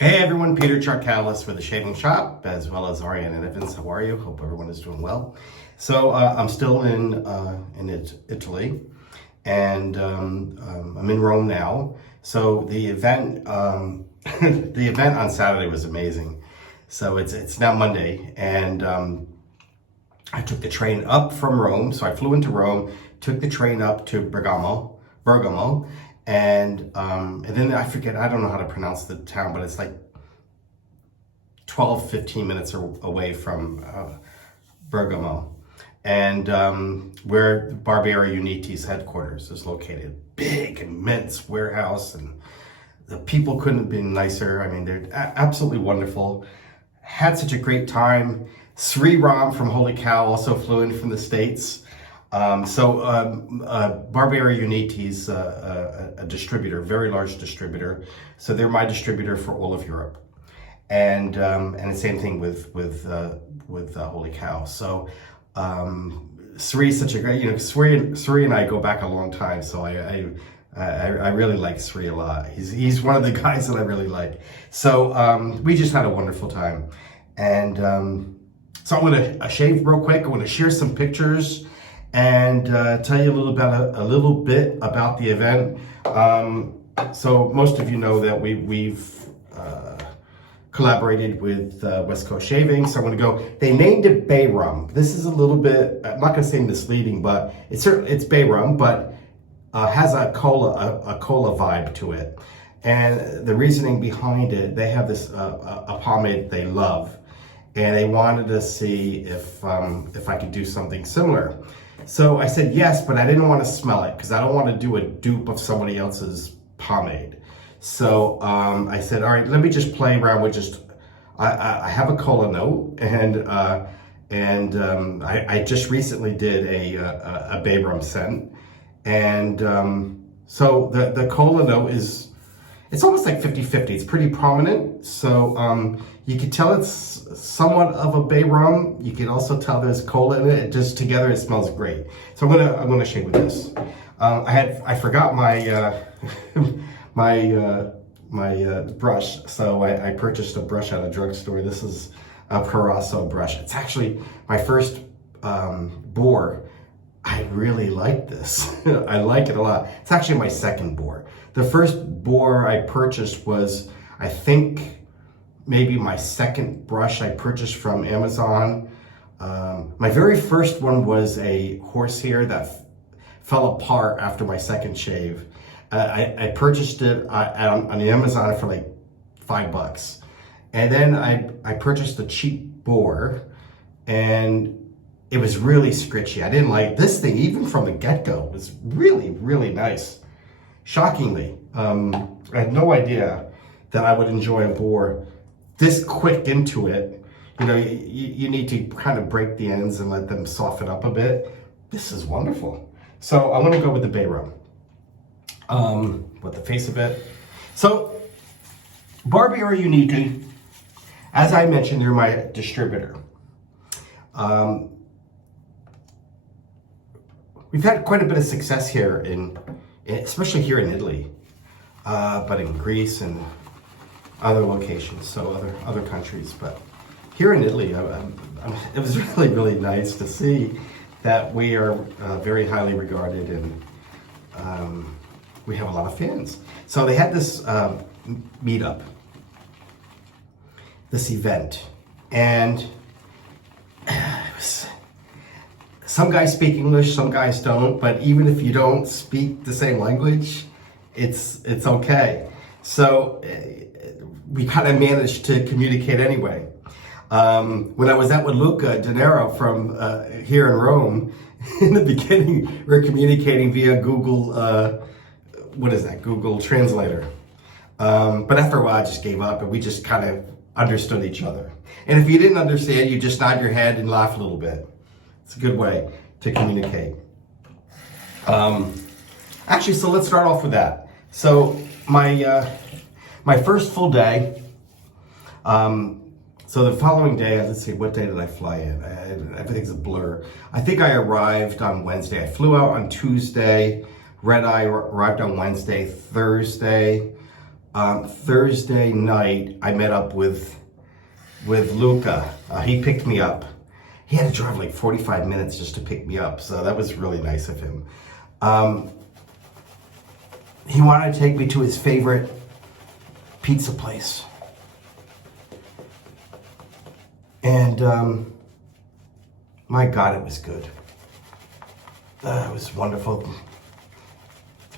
Hey everyone, Peter Charcalis for the Shaving Shop, as well as Ariane and Evans. How are you? Hope everyone is doing well. So I'm still in Italy, and I'm in Rome now. So the event, the event on Saturday was amazing. So it's now Monday, and I took the train up from Rome. So I flew into Rome, took the train up to Bergamo, and then I forget, I don't know how to pronounce the town, but it's like 15 minutes away from Bergamo. And where Barber Uniti's headquarters is located. Big, immense warehouse, and the people couldn't have been nicer. I mean, they're absolutely wonderful. Had such a great time. Sri Ram from Holy Cow also flew in from the States. Barber Uniti's a distributor, very large distributor. So they're my distributor for all of Europe, and the same thing with Holy Cow. So Sri is such a great, Sri and I go back a long time. So I really like Sri a lot. He's one of the guys that I really like. So we just had a wonderful time, and so I'm gonna shave real quick. I want to share some pictures and tell you a little bit about the event. So most of you know that we've collaborated with West Coast Shaving. So I'm going to go. They named it Bay Rum. This is a little bit, I'm not going to say misleading, but it's Bay Rum, but has a cola vibe to it. And the reasoning behind it, they have this a pomade they love, and they wanted to see if I could do something similar. So I said yes, but I didn't want to smell it because I don't want to do a dupe of somebody else's pomade. So I said, all right, let me just play around with I have a cola note, and I just recently did a Bay Rum scent, and so the cola note it's almost like 50-50. It's pretty prominent. So you can tell it's somewhat of a Bay Rum. You can also tell there's cola in it. Just together, it smells great. So I'm gonna shake with this. I forgot my my brush, so I purchased a brush at a drugstore. This is a Parasso brush. It's actually my first bore. I really like this. I like it a lot. It's actually my second bore. The first bore I purchased was, I think, maybe my second brush I purchased from Amazon. My very first one was a horsehair that fell apart after my second shave. I purchased it on Amazon for like $5. And then I purchased a cheap bore, and it was really scritchy. I didn't like this thing, even from the get-go. It was really, really nice. Shockingly, I had no idea that I would enjoy a bore this quick into it. You need to kind of break the ends and let them soften up a bit. This is wonderful. So I'm gonna go with the Bay Rum. With the face of it. So Barber Uniti, as I mentioned, they're my distributor. We've had quite a bit of success here especially here in Italy, but in Greece and other locations, so other countries. But here in Italy, it was really, really nice to see that we are very highly regarded, and we have a lot of fans. So they had this meetup, this event, and some guys speak English, some guys don't, but even if you don't speak the same language, it's okay. So we kind of managed to communicate anyway. When I was out with Luca De Niro from here in Rome, in the beginning, we were communicating via Google, Google Translator. But after a while, I just gave up, and we just kind of understood each other. And if you didn't understand, you just nod your head and laugh a little bit. It's a good way to communicate. Actually, so let's start off with that. So my first full day, so the following day, let's see, what day did I fly in? Everything's a blur. I think I arrived on Wednesday. I flew out on Tuesday. Red Eye arrived on Wednesday. Thursday, Thursday night, I met up with Luca. He picked me up. He had to drive like 45 minutes just to pick me up, so that was really nice of him. He wanted to take me to his favorite pizza place. And my God, it was good. It was wonderful.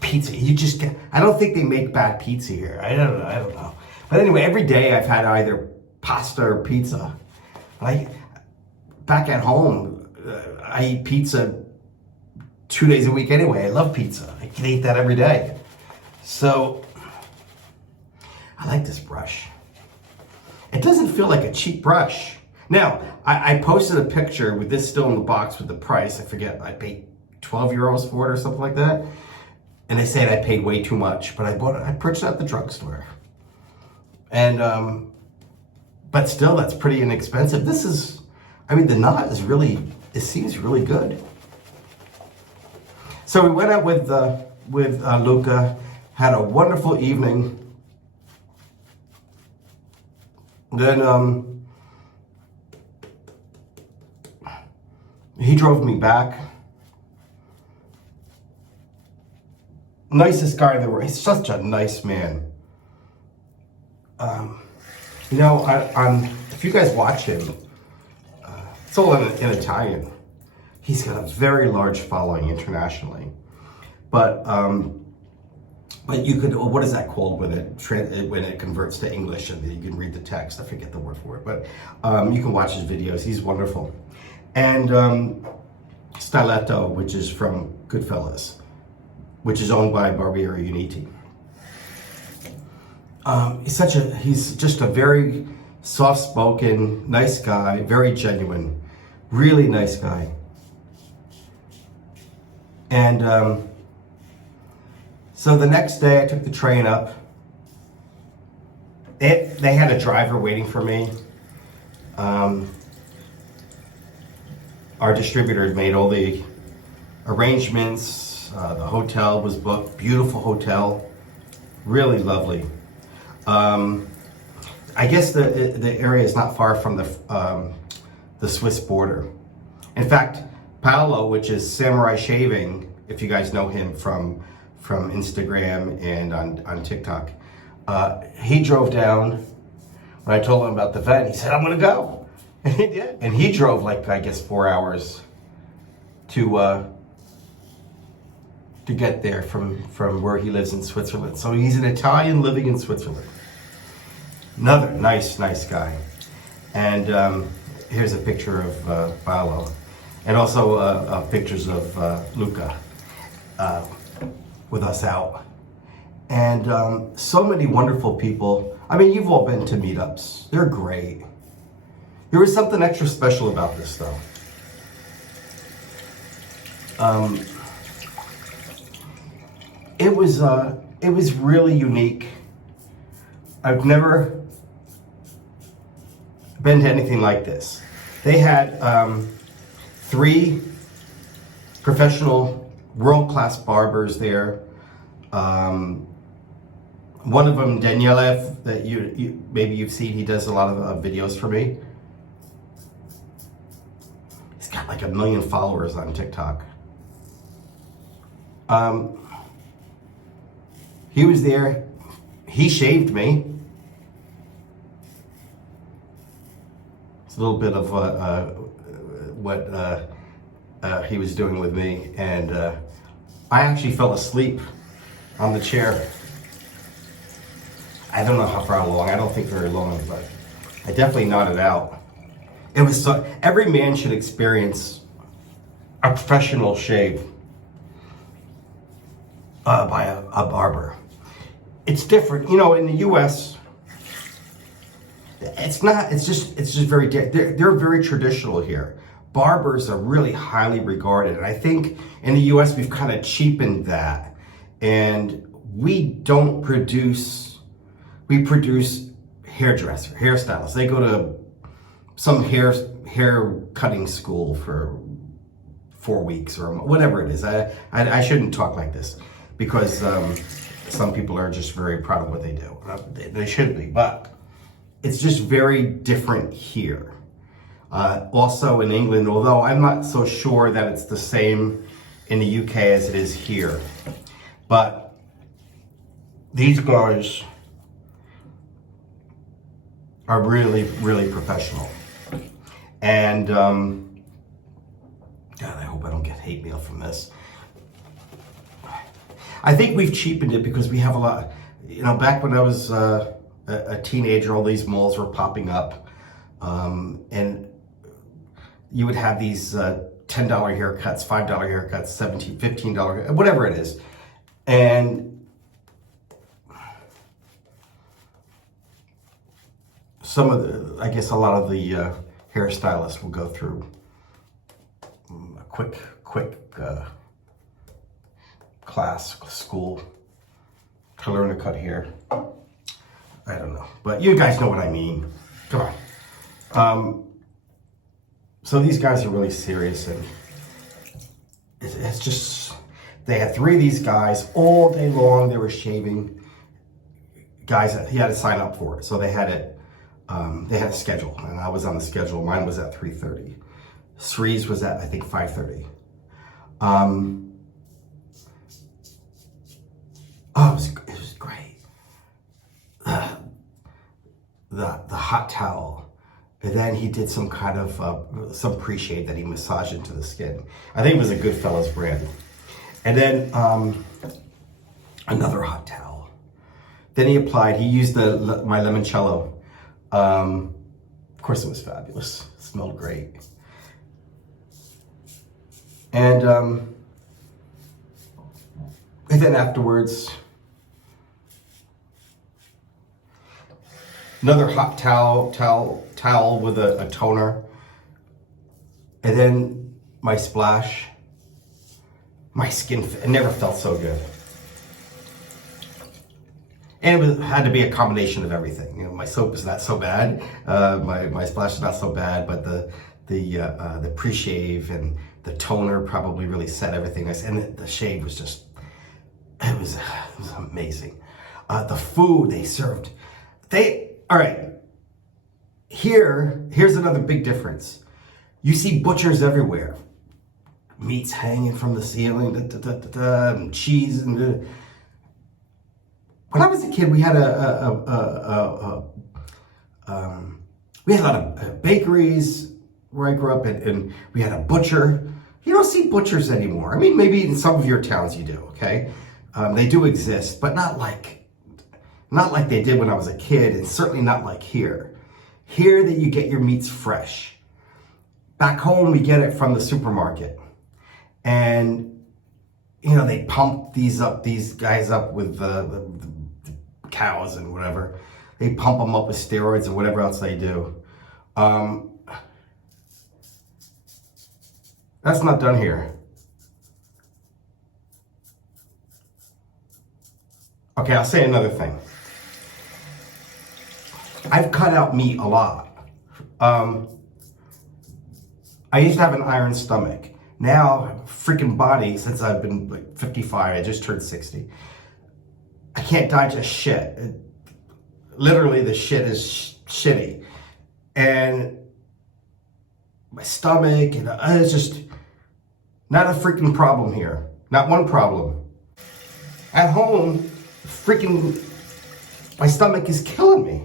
Pizza, you just get, I don't think they make bad pizza here. I don't know. But anyway, every day I've had either pasta or pizza. Back at home, I eat pizza 2 days a week anyway. I love pizza. I can eat that every day. So, I like this brush. It doesn't feel like a cheap brush. Now, I posted a picture with this still in the box with the price. I forget, I paid 12 euros for it or something like that. And they said I paid way too much, but I purchased it at the drugstore. And, but still, that's pretty inexpensive. This is, I mean, the knot is really, it seems really good. So we went out with Luca, had a wonderful evening. Then he drove me back. Nicest guy in the world. He's such a nice man. You know, if you guys watch him, it's all in Italian. He's got a very large following internationally. But you could, what is that called when it converts to English and you can read the text? I forget the word for it, but you can watch his videos. He's wonderful. And Stiletto, which is from Goodfellas, which is owned by Barbieri Uniti. He's just a very soft-spoken, nice guy, very genuine, really nice guy. And so the next day I took the train up. They had a driver waiting for me. Our distributor had made all the arrangements. The hotel was booked, beautiful hotel, really lovely. I guess the area is not far from the Swiss border. In fact, Paolo, which is Samurai Shaving, if you guys know him from Instagram and on TikTok, he drove down. When I told him about the event, he said, "I'm gonna go," and he did. And he drove like, I guess, 4 hours to get there from where he lives in Switzerland. So he's an Italian living in Switzerland. Another nice guy. And here's a picture of Paolo. And also pictures of Luca with us out. And so many wonderful people. I mean, you've all been to meetups. They're great. There was something extra special about this, though. It was really unique. I've never been to anything like this. They had 3 professional, world-class barbers there. One of them, Danielev, that you maybe you've seen. He does a lot of videos for me. He's got like 1 million followers on TikTok. He was there. He shaved me. It's a little bit of what he was doing with me, and I actually fell asleep on the chair. I don't know how far along. I don't think very long, but I definitely nodded out. It was so. Every man should experience a professional shave by a barber. It's different, you know. In the U.S., it's not. It's just very. They're very traditional here. Barbers are really highly regarded, and I think in the U.S. we've kind of cheapened that, and we don't produce. We produce hairstylists. They go to some hair cutting school for 4 weeks or whatever it is. I shouldn't talk like this because Some people are just very proud of what they do. They should be, but it's just very different here. Also in England, although I'm not so sure that it's the same in the UK as it is here, but these guys are really, really professional. And God, I hope I don't get hate mail from this. I think we've cheapened it because we have a lot, back when I was a teenager, all these malls were popping up, and you would have these $10 haircuts, $5 haircuts, $17, $15, whatever it is. And I guess a lot of the hairstylists will go through a quick school to learn to cut hair. I don't know, but you guys know what I mean. Come on. So these guys are really serious, and it's just, they had 3 of these guys all day long. They were shaving. Guys, he had to sign up for it, so they had a schedule, and I was on the schedule. Mine was at 3:30. Sree's was at, I think, 5:30. It was great. The hot towel. And then he did some kind of, some pre-shave that he massaged into the skin. I think it was a Goodfellas brand. And then another hot towel. Then he used my limoncello. Of course it was fabulous. It smelled great. And then afterwards, another hot towel with a toner. And then my splash. My skin, it never felt so good. And it had to be a combination of everything. My soap is not so bad. My splash is not so bad, but the pre-shave and the toner probably really set everything nice. And the shave was just, it was amazing. The food they served, all right, here's another big difference. You see butchers everywhere. Meats hanging from the ceiling, and cheese. And when I was a kid, we had a lot of bakeries where I grew up, and we had a butcher. You don't see butchers anymore. I mean, maybe in some of your towns you do, okay? They do exist, but not like they did when I was a kid, and certainly not like here. Here that you get your meats fresh. Back home, we get it from the supermarket. And, they pump these guys up with the cows and whatever. They pump them up with steroids and whatever else they do. That's not done here. Okay, I'll say another thing. I've cut out meat a lot. I used to have an iron stomach. Now, freaking body, since I've been like 55, I just turned 60. I can't digest shit. Literally, the shit is shitty. And my stomach, it's just not a freaking problem here. Not one problem. At home, my stomach is killing me.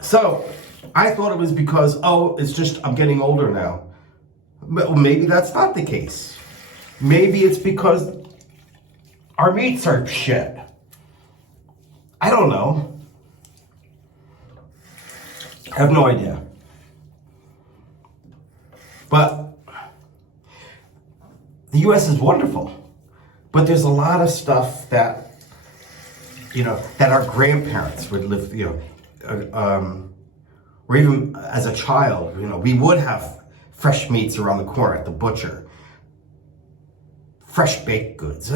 So, I thought it was because, it's just, I'm getting older now. But maybe that's not the case. Maybe it's because our meats are shit. I don't know. I have no idea. But the US is wonderful. But there's a lot of stuff that, that our grandparents would live, or even as a child, we would have fresh meats around the corner at the butcher. Fresh baked goods.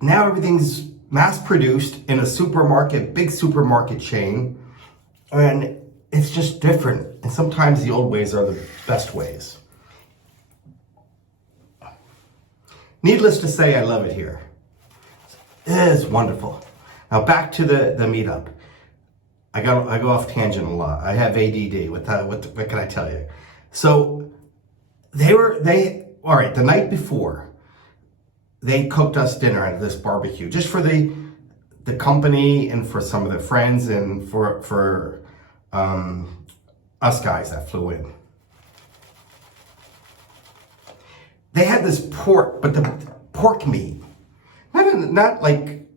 Now everything's mass produced in a supermarket, big supermarket chain, and it's just different. And sometimes the old ways are the best ways. Needless to say, I love it here. It is wonderful. Now back to the meetup. I go off tangent a lot. I have ADD. What can I tell you? So all right, the night before, they cooked us dinner at this barbecue, just for the company and for some of the friends and for us guys that flew in. They had this pork, but the pork meat, not like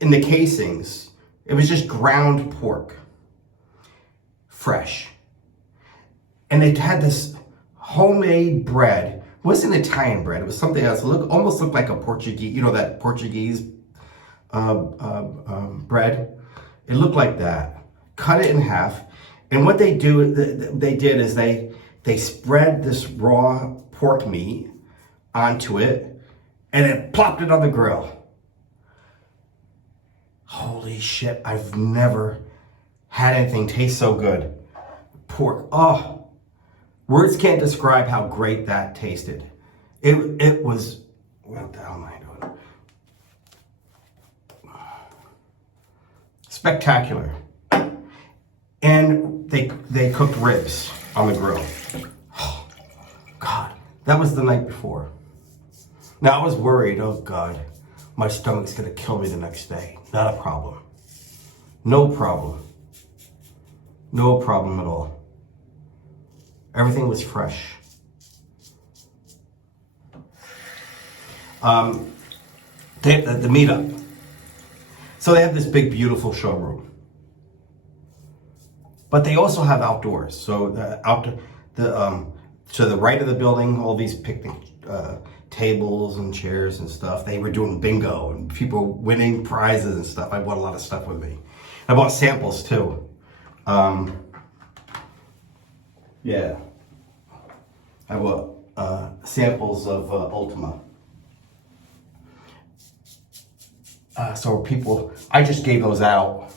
in the casings. It was just ground pork, fresh. And it had this homemade bread. It wasn't Italian bread. It was something else. It almost looked like a Portuguese, you know, that Portuguese bread. It looked like that. Cut it in half. And what they did is they spread this raw pork meat onto it and it plopped it on the grill. Holy shit, I've never had anything taste so good. Pork, oh, words can't describe how great that tasted. It was, what the hell am I doing? Spectacular. And they cooked ribs on the grill. Oh, God, that was the night before. Now I was worried, oh God, my stomach's gonna kill me the next day. Not a problem. No problem. No problem at all. Everything was fresh. The meetup. So they have this big, beautiful showroom. But they also have outdoors. So to the right of the building, all these picnic tables and chairs and stuff. They were doing bingo and people winning prizes and stuff. I bought a lot of stuff with me. I bought samples too. Yeah. I bought samples of Ultima. So I just gave those out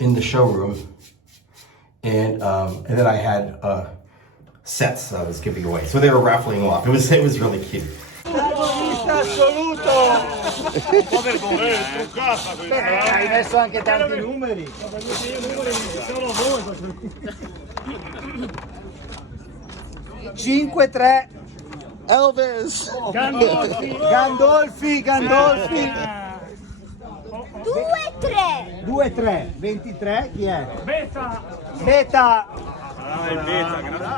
in the showroom. And then I had sets I was giving away. So they were raffling them off. It was really cute. Hai messo anche tanti numeri. 5-3 Elvis. Gandolfi. 2-3 23 chi è? Beta. Ah, il beta, grazie.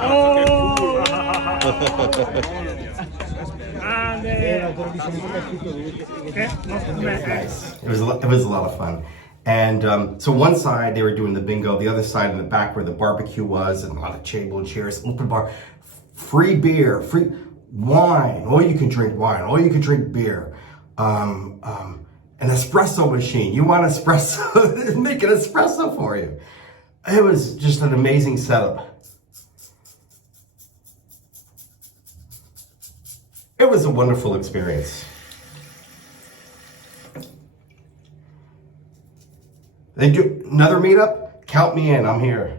It was a lot of fun. And so one side they were doing the bingo, the other side in the back where the barbecue was, and a lot of table and chairs, open bar, free beer, free wine, or you can drink wine, or you can drink beer. An espresso machine. You want espresso? Make an espresso for you. It was just an amazing setup. It was a wonderful experience. They do another meetup? Count me in, I'm here.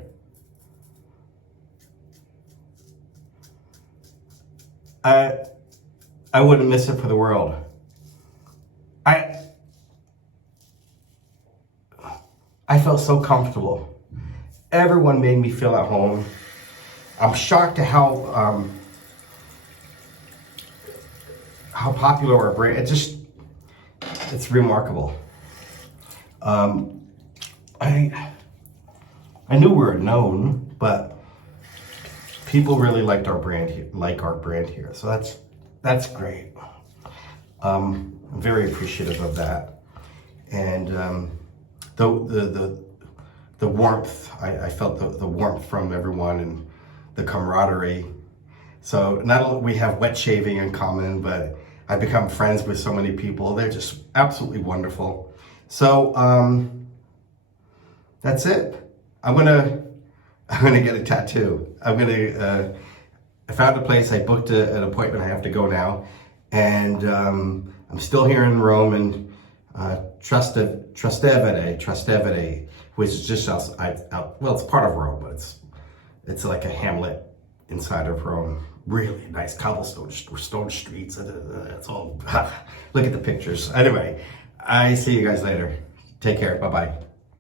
I wouldn't miss it for the world. I felt so comfortable. Everyone made me feel at home. I'm shocked at how popular our brand. It's remarkable. I knew we were known, but people really liked our brand here. So that's great. I'm very appreciative of that, and the warmth. I felt the warmth from everyone and the camaraderie. So not only we have wet shaving in common, but I've become friends with so many people. They're just absolutely wonderful. So that's it. I'm gonna get a tattoo. I found a place. I booked an appointment. I have to go now, and I'm still here in Rome in Trastevere, which is just out. Well, it's part of Rome, but it's like a hamlet inside of Rome. really nice cobblestone stone streets. It's all, look at the pictures. Anyway, I see you guys later. Take care. Bye-bye.